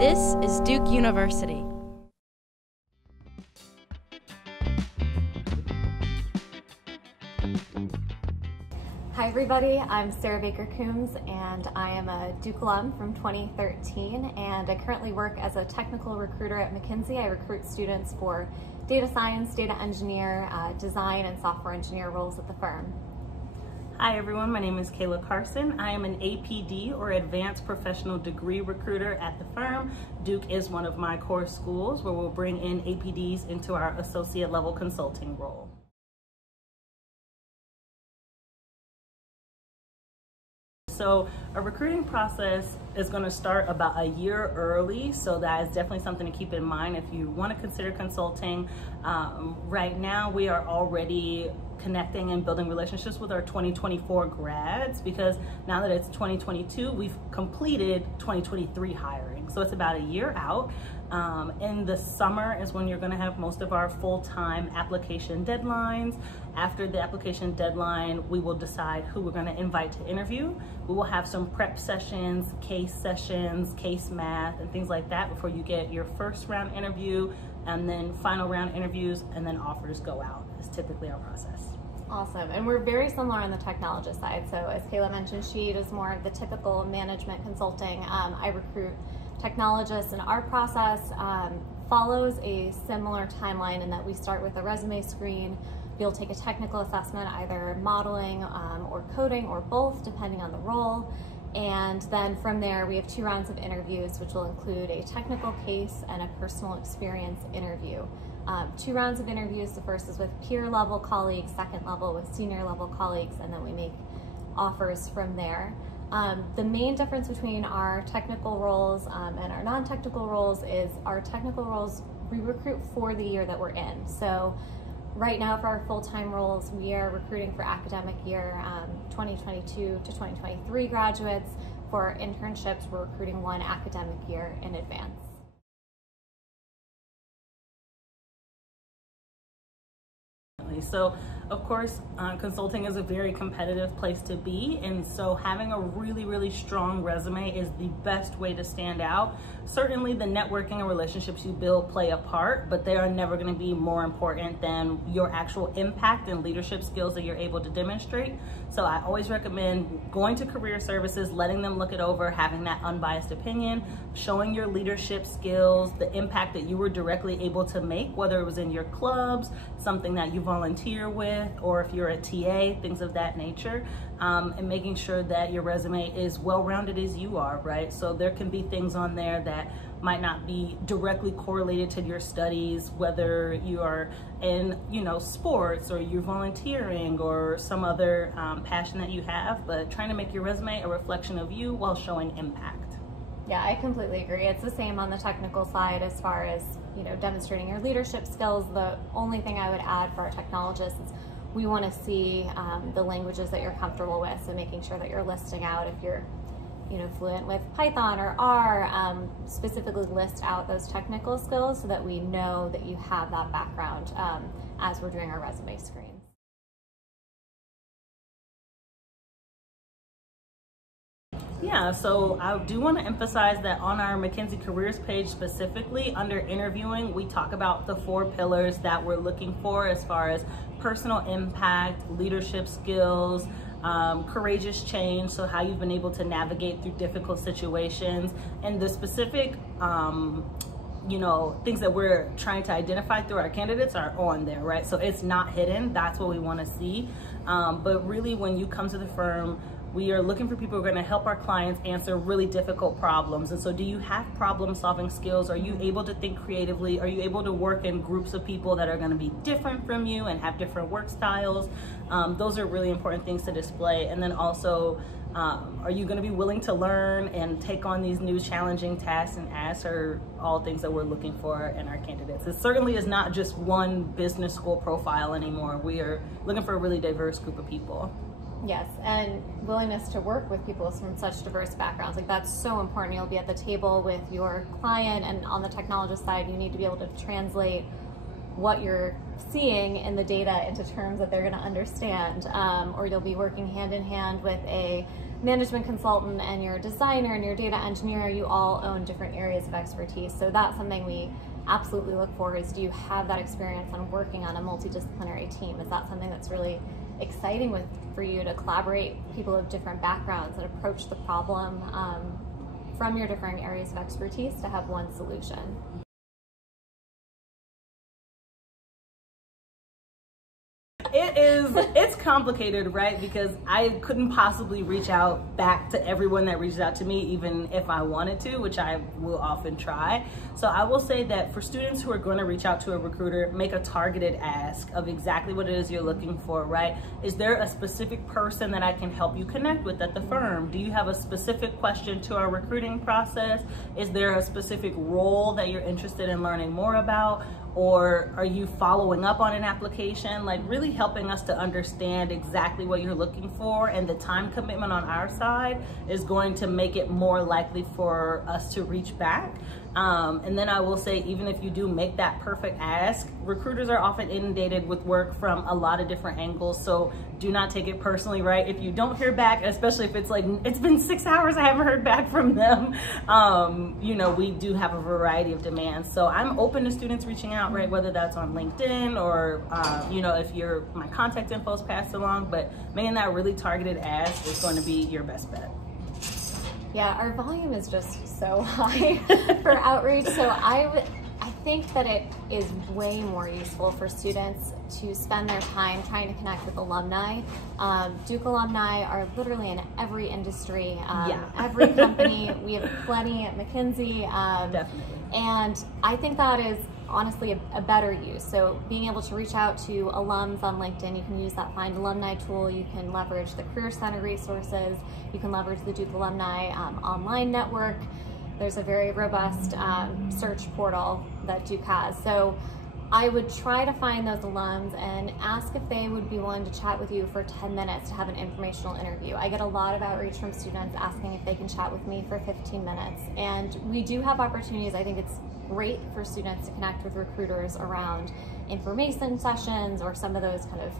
This is Duke University. Hi everybody, I'm Sarah Baker Coombs and I am a Duke alum from 2013 and I currently work as a technical recruiter at McKinsey. I recruit students for data science, data engineer, design and software engineer roles at the firm. Hi everyone, my name is Kayla Carson. I am an APD or Advanced Professional Degree Recruiter at the firm. Duke is one of my core schools where we'll bring in APDs into our associate level consulting role. So a recruiting process is going to start about a year early, so that is definitely something to keep in mind if you want to consider consulting. Right now we are already connecting and building relationships with our 2024 grads, because now that it's 2022, we've completed 2023 hiring. So it's about a year out. In the summer is when you're going to have most of our full-time application deadlines. After the application deadline, we will decide who we're going to invite to interview. We will have some prep sessions, case math, and things like that before you get your first round interview, and then final round interviews, and then offers go out. Is typically our process. Awesome, and we're very similar on the technologist side. So as Kayla mentioned, she does more of the typical management consulting. I recruit technologists, and our process follows a similar timeline in that we start with a resume screen. You'll take a technical assessment, either modeling or coding or both, depending on the role. And then from there, we have 2 rounds of interviews, which will include a technical case and a personal experience interview. 2 rounds of interviews. The first is with peer level colleagues, second level with senior level colleagues, and then we make offers from there. The main difference between our technical roles and our non-technical roles is our technical roles, we recruit for the year that we're in. So right now for our full-time roles, we are recruiting for academic year 2022 to 2023 graduates. For internships, we're recruiting 1 academic year in advance. So of course, consulting is a very competitive place to be, and so having a really strong resume is the best way to stand out. Certainly the networking and relationships you build play a part, but they are never going to be more important than your actual impact and leadership skills that you're able to demonstrate. So I always recommend going to career services, letting them look it over, having that unbiased opinion, showing your leadership skills, the impact that you were directly able to make, whether it was in your clubs, something that you volunteer with, or if you're a TA, things of that nature, and making sure that your resume is well-rounded as you are, right? So there can be things on there that might not be directly correlated to your studies, whether you are in, sports, or you're volunteering, or some other passion that you have, but trying to make your resume a reflection of you while showing impact. Yeah, I completely agree. It's the same on the technical side as far as, demonstrating your leadership skills. The only thing I would add for our technologists is we want to see the languages that you're comfortable with, so making sure that you're listing out if you're fluent with Python or R, specifically list out those technical skills so that we know that you have that background as we're doing our resume screens. Yeah, so I do want to emphasize that on our McKinsey Careers page specifically, under interviewing, we talk about the 4 pillars that we're looking for as far as personal impact, leadership skills, courageous change, so how you've been able to navigate through difficult situations, and the specific things that we're trying to identify through our candidates are on there, right? So it's not hidden. That's what we want to see. But really, when you come to the firm, we are looking for people who are going to help our clients answer really difficult problems. And so do you have problem solving skills? Are you able to think creatively? Are you able to work in groups of people that are going to be different from you and have different work styles? Those are really important things to display. And then also, are you going to be willing to learn and take on these new challenging tasks and asks, are all things that we're looking for in our candidates. It certainly is not just one business school profile anymore. We are looking for a really diverse group of people. Yes, and willingness to work with people from such diverse backgrounds. Like, that's so important. You'll be at the table with your client, and on the technologist side, you need to be able to translate what you're seeing in the data into terms that they're going to understand, or you'll be working hand in hand with a management consultant and your designer and your data engineer, you all own different areas of expertise. So that's something we absolutely look for, is do you have that experience on working on a multidisciplinary team? Is that something that's really exciting for you to collaborate with people of different backgrounds and approach the problem from your different areas of expertise to have one solution? It's complicated, right? Because I couldn't possibly reach out back to everyone that reached out to me, even if I wanted to, which I will often try. So I will say that for students who are going to reach out to a recruiter, make a targeted ask of exactly what it is you're looking for, right? Is there a specific person that I can help you connect with at the firm? Do you have a specific question to our recruiting process? Is there a specific role that you're interested in learning more about? Or are you following up on an application? Like, really helping us to understand exactly what you're looking for, and the time commitment on our side is going to make it more likely for us to reach back. And then I will say, even if you do make that perfect ask, recruiters are often inundated with work from a lot of different angles, so do not take it personally, right? If you don't hear back, especially if it's like, it's been 6 hours, I haven't heard back from them, you know, we do have a variety of demands. So I'm open to students reaching out, right? Whether that's on LinkedIn or, you know, if my contact info is passed along, but making that really targeted ask is going to be your best bet. Yeah, our volume is just so high for outreach. So I think that it is way more useful for students to spend their time trying to connect with alumni. Duke alumni are literally in every industry, every company. We have plenty at McKinsey. Definitely. And I think that is honestly a better use. So being able to reach out to alums on LinkedIn, you can use that Find Alumni tool, you can leverage the Career Center resources, you can leverage the Duke Alumni online network. There's a very robust search portal that Duke has. So I would try to find those alums and ask if they would be willing to chat with you for 10 minutes to have an informational interview. I get a lot of outreach from students asking if they can chat with me for 15 minutes. And we do have opportunities. I think it's great for students to connect with recruiters around information sessions or some of those kind of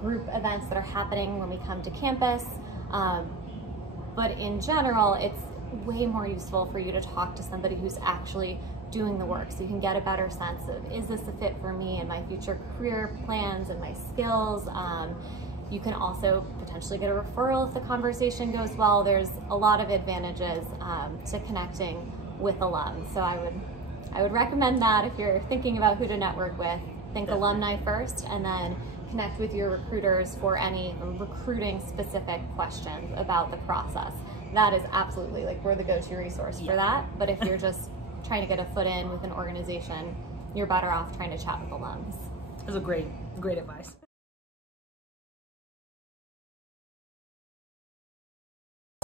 group events that are happening when we come to campus. But in general, it's way more useful for you to talk to somebody who's actually doing the work, so you can get a better sense of, is this a fit for me and my future career plans and my skills? You can also potentially get a referral if the conversation goes well. There's a lot of advantages to connecting with alums. So I would recommend that if you're thinking about who to network with. Think alumni first, and then connect with your recruiters for any recruiting specific questions about the process. That is absolutely, like, we're the go-to resource for that. But if you're just trying to get a foot in with an organization, you're better off trying to chat with alums. That's a great advice.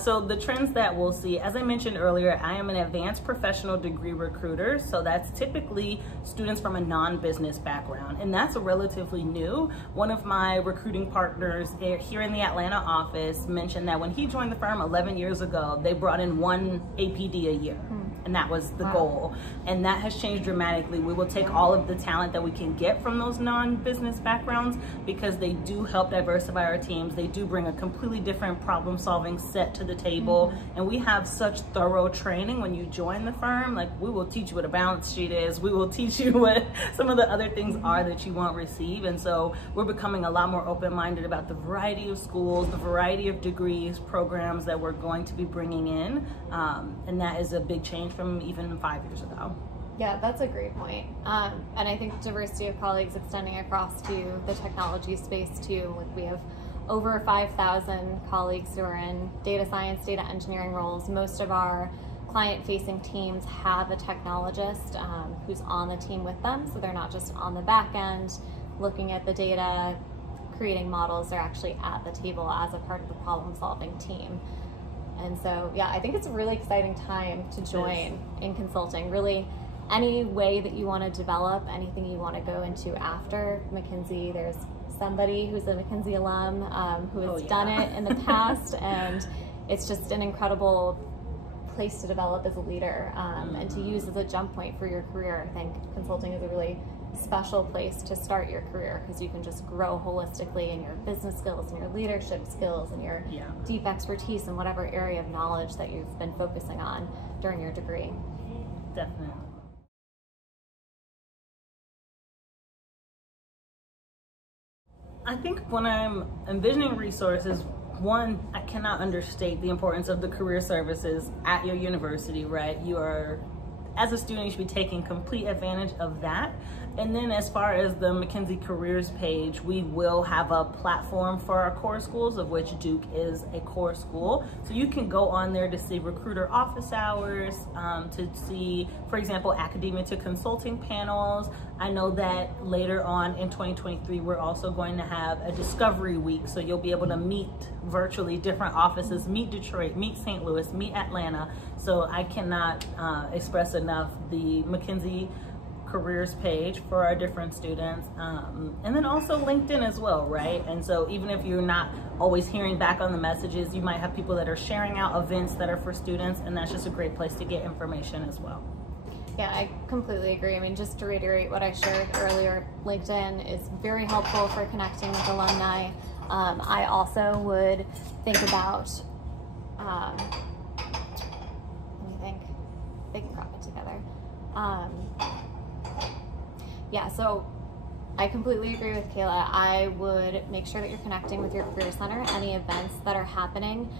So the trends that we'll see, as I mentioned earlier, I am an advanced professional degree recruiter. So that's typically students from a non-business background, and that's relatively new. One of my recruiting partners here in the Atlanta office mentioned that when he joined the firm 11 years ago, they brought in one APD a year. And that was the goal. And that has changed dramatically. We will take all of the talent that we can get from those non-business backgrounds, because they do help diversify our teams. They do bring a completely different problem-solving set to the table. And we have such thorough training when you join the firm. Like, we will teach you what a balance sheet is. We will teach you what some of the other things are that you won't receive. And so we're becoming a lot more open-minded about the variety of schools, the variety of degrees, programs that we're going to be bringing in. And that is a big change from even 5 years ago. Yeah, that's a great point. And I think diversity of colleagues extending across to the technology space too. Like, we have over 5,000 colleagues who are in data science, data engineering roles. Most of our client-facing teams have a technologist who's on the team with them, so they're not just on the back end looking at the data, creating models. They're actually at the table as a part of the problem-solving team. And so, yeah, I think it's a really exciting time to join in consulting. Really, any way that you want to develop, anything you want to go into after McKinsey, there's somebody who's a McKinsey alum who has done it in the past, and it's just an incredible place to develop as a leader and to use as a jump point for your career. I think consulting is a really special place to start your career, because you can just grow holistically in your business skills and your leadership skills and your deep expertise in whatever area of knowledge that you've been focusing on during your degree. Definitely. I think when I'm envisioning resources, one, I cannot understate the importance of the career services at your university, right? You are, as a student, you should be taking complete advantage of that. And then as far as the McKinsey Careers page, we will have a platform for our core schools, of which Duke is a core school. So you can go on there to see recruiter office hours, to see, for example, academia to consulting panels. I know that later on in 2023, we're also going to have a discovery week. So you'll be able to meet virtually different offices, meet Detroit, meet St. Louis, meet Atlanta. So I cannot express enough the McKinsey Careers page for our different students, and then also LinkedIn as well, right? And so even if you're not always hearing back on the messages, you might have people that are sharing out events that are for students, and that's just a great place to get information as well. Yeah, I completely agree. I mean, just to reiterate what I shared earlier, LinkedIn is very helpful for connecting with alumni. I also would think about, let me think, they can crop it together. Yeah, so I completely agree with Kayla. I would make sure that you're connecting with your Career Center, any events that are happening,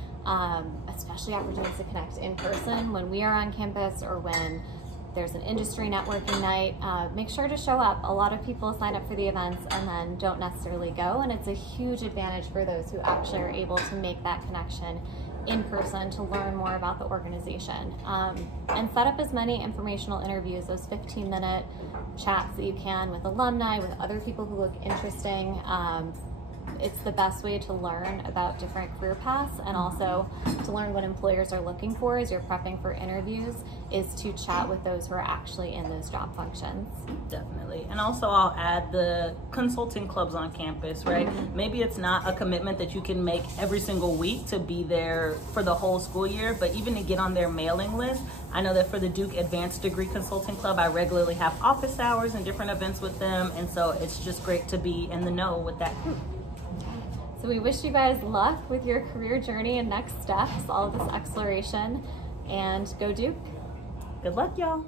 especially opportunities to connect in person when we are on campus or when there's an industry networking night. Make sure to show up. A lot of people sign up for the events and then don't necessarily go, and it's a huge advantage for those who actually are able to make that connection in person to learn more about the organization. And set up as many informational interviews, those 15-minute chats that you can with alumni, with other people who look interesting. It's the best way to learn about different career paths, and also to learn what employers are looking for as you're prepping for interviews, is to chat with those who are actually in those job functions. Definitely. And also I'll add the consulting clubs on campus, right? Maybe it's not a commitment that you can make every single week to be there for the whole school year, but even to get on their mailing list. I know that for the Duke Advanced Degree Consulting Club, I regularly have office hours and different events with them, and so it's just great to be in the know with that group. So we wish you guys luck with your career journey and next steps, all of this exploration, and go Duke. Good luck, y'all.